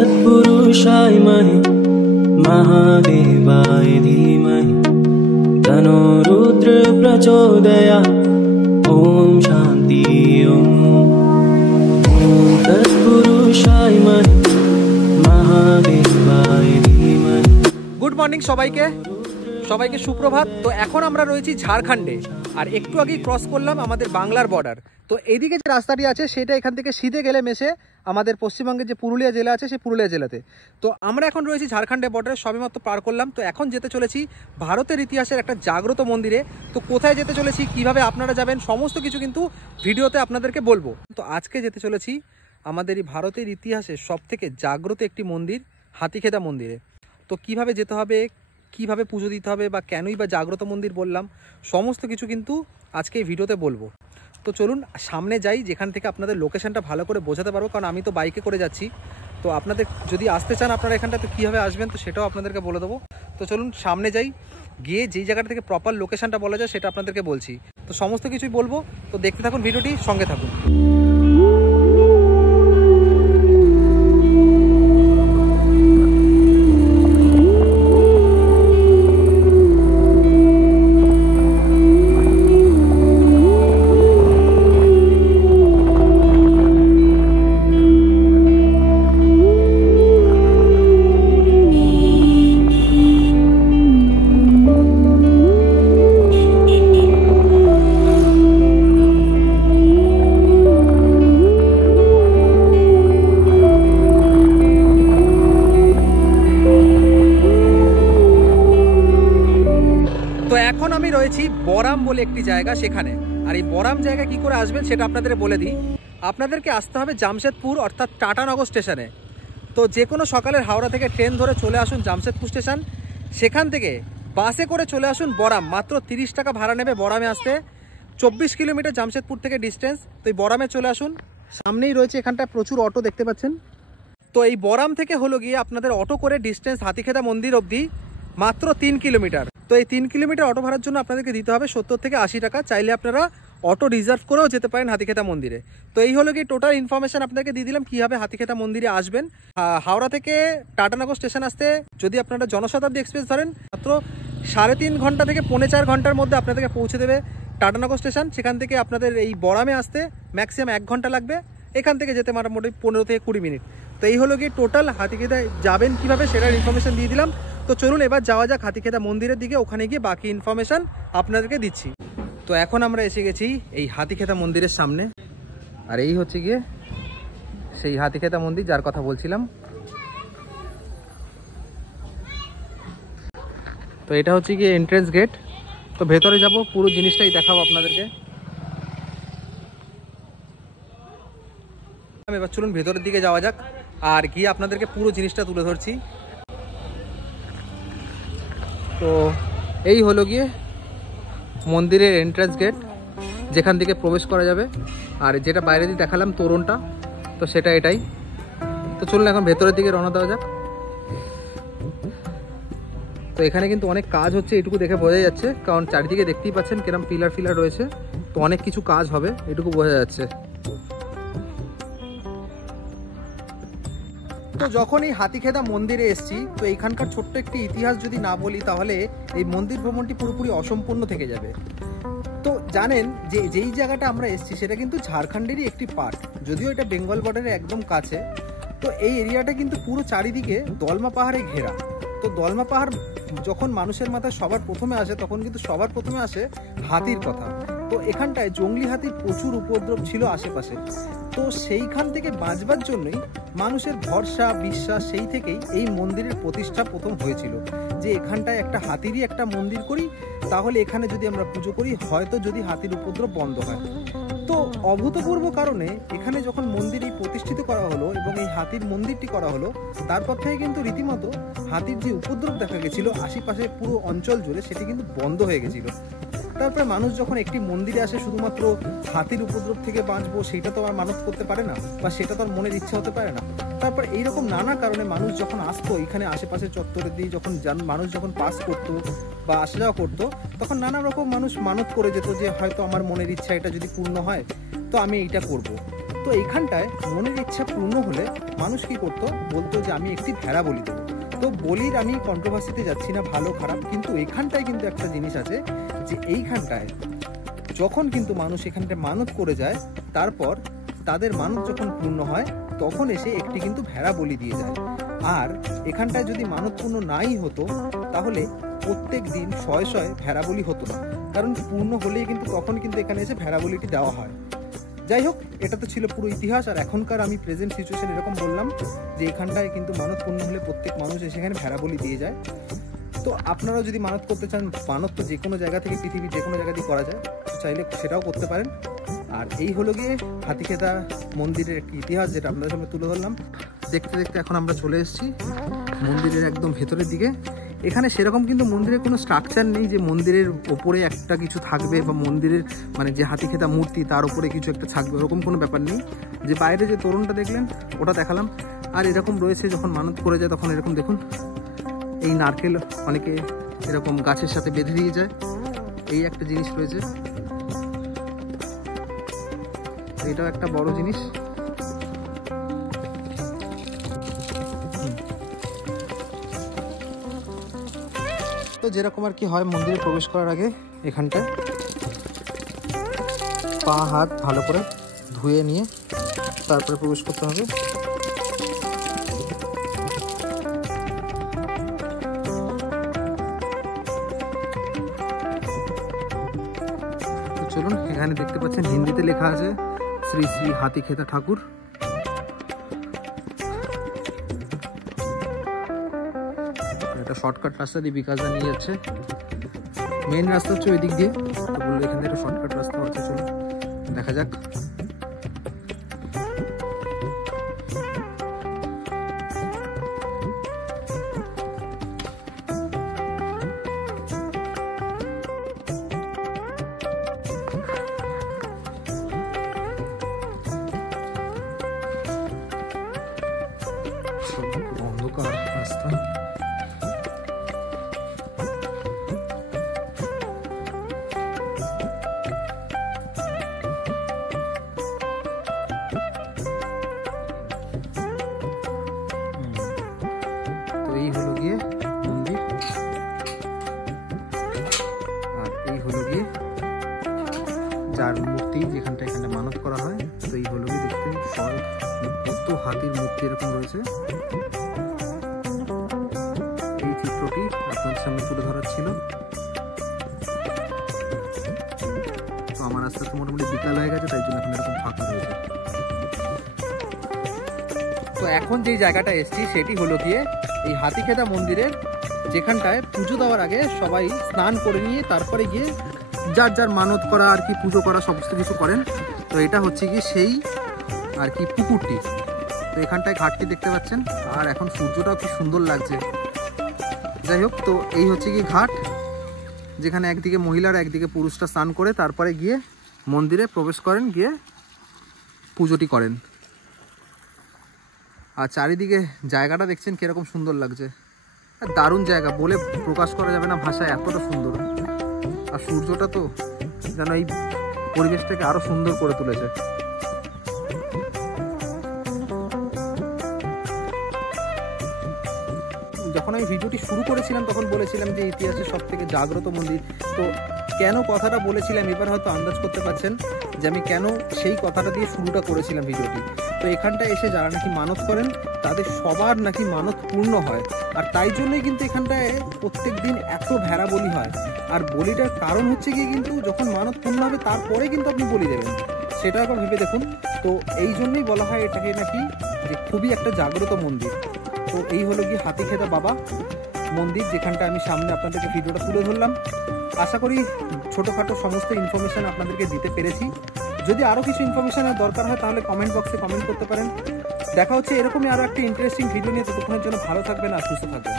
तत्पुरुषाय महादेवाय धीमहि तन्नो रुद्र प्रचोदयात्। ओम शांति ओम तत्पुरुषाय महादेवाय धीमहि। गुड मॉर्निंग সবাইকে সুপ্রভাত। তো এখন আমরা রয়েছি ঝাড়খণ্ডে, আর একটু আগেই ক্রস করলাম আমাদের বাংলার বর্ডার। তো এইদিকে যে রাস্তাটি আছে সেটা এখান থেকে সিধে গেলে মেশে আমাদের পশ্চিমবঙ্গের যে পুরুলিয়া জেলা আছে সেই পুরুলিয়া জেলাতে। তো আমরা এখন রয়েছি ঝাড়খণ্ডের বর্ডারে, সবেমাত্র পার করলাম। তো এখন যেতে চলেছি ভারতের ইতিহাসের একটা জাগ্রত মন্দিরে। তো কোথায় যেতে চলেছি, কিভাবে আপনারা যাবেন, সমস্ত কিছু কিন্তু ভিডিওতে আপনাদেরকে বলবো। তো আজকে যেতে চলেছি আমাদের এই ভারতের ইতিহাসে সবথেকে জাগ্রত একটি মন্দির, হাতিখেদা মন্দিরে। তো কিভাবে যেতে হবে, কিভাবে পুজো দিতে হবে, বা কেনই বা জাগ্রত মন্দির বললাম, সমস্ত কিছু কিন্তু আজকে এই ভিডিওতে বলবো। তো চলুন সামনে যাই, যেখান থেকে আপনাদের লোকেশনটা ভালো করে বোঝাতে পারবো, কারণ আমি তো বাইকে করে যাচ্ছি। তো আপনাদের যদি আসতে চান আপনারা এখানটাতে কীভাবে আসবেন, তো সেটাও আপনাদেরকে বলে দেবো। তো চলুন সামনে যাই, গিয়ে যেই জায়গাটা থেকে প্রপার লোকেশনটা বলা যায় সেটা আপনাদেরকে বলছি। তো সমস্ত কিছুই বলবো, তো দেখতে থাকুন ভিডিওটি, সঙ্গে থাকুন। তো এখন আমি রয়েছি বরাম বলে একটি জায়গা সেখানে। আর এই বরাম জায়গা কি করে আসবেন সেটা আপনাদের বলে দিই। আপনাদেরকে আসতে হবে জামশেদপুর অর্থাৎ টাটানগর স্টেশনে। তো যে কোনো সকালের হাওড়া থেকে ট্রেন ধরে চলে আসুন জামশেদপুর স্টেশন, সেখান থেকে বাসে করে চলে আসুন বরাম। মাত্র 30 টাকা ভাড়া নেবে বরামে আসতে, 24 কিলোমিটার জামশেদপুর থেকে ডিস্টেন্স। তো এই বরামে চলে আসুন, সামনেই রয়েছে এখানটায় প্রচুর অটো দেখতে পাচ্ছেন। তো এই বরাম থেকে হলো গিয়ে আপনাদের অটো করে ডিস্টেন্স হাতিখেদা মন্দির অবধি মাত্র 3 কিলোমিটার। তো এই 3 কিলোমিটার অটো ভাড়ার জন্য আপনাদেরকে দিতে হবে 70 থেকে 80 টাকা। চাইলে আপনারা অটো রিজার্ভ করেও যেতে পারেন হাতিখেদা মন্দিরে। তো এই হলো কি টোটাল ইনফরমেশন আপনাদেরকে দিয়ে দিলাম কীভাবে হাতিখেদা মন্দিরে আসবেন। হাওড়া থেকে টাটানগর স্টেশন আসতে যদি আপনারা জনশতাব্দী এক্সপ্রেস ধরেন, মাত্র 3.5 ঘন্টা থেকে 4.5 ঘন্টার মধ্যে আপনাদেরকে পৌঁছে দেবে টাটানগর স্টেশন। সেখান থেকে আপনাদের এই বরামে আসতে ম্যাক্সিমাম 1 ঘন্টা লাগবে, এখান থেকে যেতে মোটামুটি 15 থেকে 20 মিনিট। তো এই হলো গিয়ে টোটাল হাতিখেদায় যাবেন কীভাবে সেটার ইনফরমেশন দিয়ে দিলাম। তো চলুন এবার যাওয়া যাক হাতিখেদা মন্দিরের দিকে, ওখানে গিয়ে বাকি ইনফরমেশন আপনাদেরকে দিচ্ছি। তো এখন আমরা এসে গেছি এই হাতিখেদা মন্দিরের সামনে, আর এই হচ্ছে গিয়ে সেই হাতিখেদা মন্দির যার কথা বলছিলাম। তো এটা হচ্ছে গিয়ে এন্ট্রেন্স গেট। তো ভেতরে যাব, পুরো জিনিসটাই দেখাবো আপনাদেরকে। এবার চলুন ভেতরের দিকে যাওয়া যাক, আর গিয়ে আপনাদেরকে পুরো জিনিসটা তুলে ধরছি। তো এই হলো গিয়ে মন্দিরের এন্ট্রান্স গেট, যেখান থেকে প্রবেশ করা যাবে। আর যেটা বাইরে দিয়ে দেখালাম তোরণটা, তো সেটা এটাই। তো চলুন এখন ভেতরের দিকে রওনা দেওয়া যাক। তো এখানে কিন্তু অনেক কাজ হচ্ছে, এটুকু দেখে বোঝা যাচ্ছে, কারণ চারিদিকে দেখতেই পাচ্ছেন কিরম পিলার ফিলার রয়েছে। তো অনেক কিছু কাজ হবে, এটুকু বোঝা যাচ্ছে। তো যখন এই হাতিখেদা মন্দিরে এসেছি, তো এইখানকার ছোট্ট একটি ইতিহাস যদি না বলি তাহলে এই মন্দির ভ্রমণটি পুরোপুরি অসম্পূর্ণ থেকে যাবে। তো জানেন যে যেই জায়গাটা আমরা এসেছি সেটা কিন্তু ঝাড়খণ্ডেরই একটি পার্ট, যদিও এটা বেঙ্গল বর্ডারের একদম কাছে। তো এই এরিয়াটা কিন্তু পুরো চারিদিকে দলমা পাহাড়ে ঘেরা। তো দলমা পাহাড় যখন মানুষের মাথায় সবার প্রথমে আসে, তখন কিন্তু সবার প্রথমে আসে হাতির কথা। তো এখানটায় জঙ্গলি হাতির প্রচুর উপদ্রব ছিল আশেপাশে। তো সেইখান থেকে বাঁচবার জন্যই মানুষের ভরসা বিশ্বাস সেই থেকেই এই মন্দিরের প্রতিষ্ঠা প্রথম হয়েছিল, যে এখানটায় একটা হাতিরই একটা মন্দির করি, তাহলে এখানে যদি আমরা পুজো করি হয়তো যদি হাতির উপদ্রব বন্ধ হয়। তো অভূতপূর্ব কারণে এখানে যখন মন্দির এই প্রতিষ্ঠিত করা হলো এবং এই হাতির মন্দিরটি করা হলো, তারপর থেকে কিন্তু রীতিমতো হাতির যে উপদ্রব দেখা গেছিল আশেপাশে পুরো অঞ্চল জুড়ে, সেটি কিন্তু বন্ধ হয়ে গেছিল। তারপরে মানুষ যখন একটি মন্দিরে আসে শুধুমাত্র হাতির উপদ্রব থেকে বাঁচবো, সেটা তো আর মানত করতে পারে না, বা সেটা তো আর মনের ইচ্ছা হতে পারে না। তারপর এইরকম নানা কারণে মানুষ যখন আসতো এখানে আশেপাশে চত্বরে দিয়ে, যখন মানুষ যখন পাস করতো বা আসা যাওয়া করতো, তখন নানা রকম মানুষ মানত করে যেত যে হয়তো আমার মনের ইচ্ছা এটা যদি পূর্ণ হয় তো আমি এইটা করব। তো এইখানটায় মনের ইচ্ছা পূর্ণ হলে মানুষ কি করতো, বলতো যে আমি একটি ভেড়া বলি দেবো। তো বলির আমি কন্ট্রোভার্সিতে যাচ্ছি না, ভালো খারাপ, কিন্তু এখানটায় কিন্তু একটা জিনিস আছে যে এইখানটায় যখন কিন্তু মানুষ এখানটায় মানত করে যায়, তারপর তাদের মানত যখন পূর্ণ হয় তখন এসে একটি কিন্তু ভেড়া বলি দিয়ে যায়। আর এখানটায় যদি মানত পূর্ণ নাই হতো তাহলে প্রত্যেক দিন শয়ে শয়ে ভেড়া বলি হতো না, কারণ পূর্ণ হলেই কিন্তু তখন কিন্তু এখানে এসে ভেড়া বলিটি দেওয়া হয়। যাই হোক, এটা তো ছিল পুরো ইতিহাস। আর এখনকার আমি প্রেজেন্ট সিচুয়েশন এরকম বললাম যে এখানটায় কিন্তু মানত পূর্ণ হলে প্রত্যেক মানুষ এসে এখানে ভেড়া বলি দিয়ে যায়। তো আপনারাও যদি মানত করতে চান, মানত তো যে কোনো জায়গা থেকে, পৃথিবীর যে কোনো জায়গা দিয়ে করা যায়, চাইলে সেটাও করতে পারেন। আর এই হলো গিয়ে হাতিখেদা মন্দিরের একটি ইতিহাস, যেটা আপনাদের সামনে তুলে ধরলাম। দেখতে দেখতে এখন আমরা চলে এসেছি মন্দিরের একদম ভেতরের দিকে। এখানে সেরকম কিন্তু মন্দিরের কোনো স্ট্রাকচার নেই যে মন্দিরের ওপরে একটা কিছু থাকবে, বা মন্দিরের মানে যে হাতিখেদা মূর্তি তার উপরে কিছু একটা থাকবে, ওরকম কোনো ব্যাপার নেই। যে বাইরে যে তোরণটা দেখলেন ওটা দেখালাম। আর এরকম রয়েছে, যখন মানত করে যায় তখন এরকম দেখুন, এই নারকেল অনেকে এরকম গাছের সাথে বেঁধে দিয়ে যায়, এই একটা জিনিস রয়েছে। এটাও একটা বড় জিনিস। তো যেরকম আর কি হয়, মন্দিরে প্রবেশ করার আগে এখানটায় পা হাত ভালো করে ধুয়ে নিয়ে তারপরে প্রবেশ করতে হবে। চলুন, এখানে দেখতে পাচ্ছেন হিন্দিতে লেখা আছে শ্রী শ্রী হাতিখেদা ঠাকুর। এটা শর্টকাট রাস্তা দিয়ে বিকাশদা নিয়ে যাচ্ছে। মেইন রাস্তা হচ্ছে ওই দিক দিয়ে, তো বললো এখান থেকে একটা শর্টকাট রাস্তা আছে, চলুন দেখা যাক। অন্ধকার রাস্তা। তো এই হলো গিয়ে মন্দির, আর এই হলো গিয়ে যার মূর্তি, যেখানটা এখানে মানত করা হয়। তো এই হলো গিয়ে দেখতে কত হাতির মূর্তি এরকম রয়েছে। এই চিত্রটি আপনার সামনে তুলে ধরার ছিল। তো আমার আস্তে আস্তে মোটামুটি বিকাল হয়ে গেছে, তাই জন্য এখন এরকম ফাঁকা রয়েছে। তো এখন যেই জায়গাটা এসেছি সেটি হলো গিয়ে এই হাতিখেদা মন্দিরের, যেখানটায় পুজো দেওয়ার আগে সবাই স্নান করে নিয়ে তারপরে গিয়ে যার যার মানত করা আর কি, পুজো করা সমস্ত কিছু করেন। তো এটা হচ্ছে গিয়ে সেই আর কি পুকুরটি। তো এখানটায় ঘাটটি দেখতে পাচ্ছেন, আর এখন সূর্যটাও কি সুন্দর লাগছে। যাই হোক, তো এই হচ্ছে কি ঘাট, যেখানে একদিকে মহিলারা একদিকে পুরুষরা স্নান করে তারপরে গিয়ে মন্দিরে প্রবেশ করেন, গিয়ে পুজোটি করেন। আর চারিদিকে জায়গাটা দেখছেন কিরকম সুন্দর লাগছে, দারুণ জায়গা, বলে প্রকাশ করা যাবে না ভাষায়, এতটা সুন্দর। আর সূর্যটা তো যেন এই পরিবেশটাকে আরো সুন্দর করে তুলেছে। যখন আমি ভিডিওটি শুরু করেছিলাম তখন বলেছিলাম যে ইতিহাসের সব থেকে জাগ্রত মন্দির। তো কেন কথাটা বলেছিলাম এবার হয়তো আন্দাজ করতে পারছেন যে আমি কেন সেই কথাটা দিয়ে শুরুটা করেছিলাম ভিডিওটি। তো এখানটায় এসে যারা নাকি মানত করেন তাদের সবার নাকি মানত পূর্ণ হয়, আর তাই জন্যই কিন্তু এখানটায় প্রত্যেক দিন এত ভেড়া বলি হয়। আর বলিটার কারণ হচ্ছে গিয়ে কিন্তু যখন মানত পূর্ণ হবে তারপরে কিন্তু আপনি বলি দেবেন, সেটা একবার ভেবে দেখুন। তো এই জন্যই বলা হয় এটাকে নাকি যে খুবই একটা জাগ্রত মন্দির। তো এই হলো গিয়ে হাতিখেদা বাবা মন্দির, যেখানটা আমি সামনে আপনাদেরকে ভিডিওটা তুলে ধরলাম। আশা করি ছোটোখাটো সমস্ত ইনফরমেশান আপনাদেরকে দিতে পেরেছি। যদি আরও কিছু ইনফরমেশানের দরকার হয় তাহলে কমেন্ট বক্সে কমেন্ট করতে পারেন। দেখা হচ্ছে এরকমই আরও একটা ইন্টারেস্টিং ভিডিও নিয়ে। ততক্ষণের জন্য ভালো থাকবেন আর সুস্থ থাকবেন।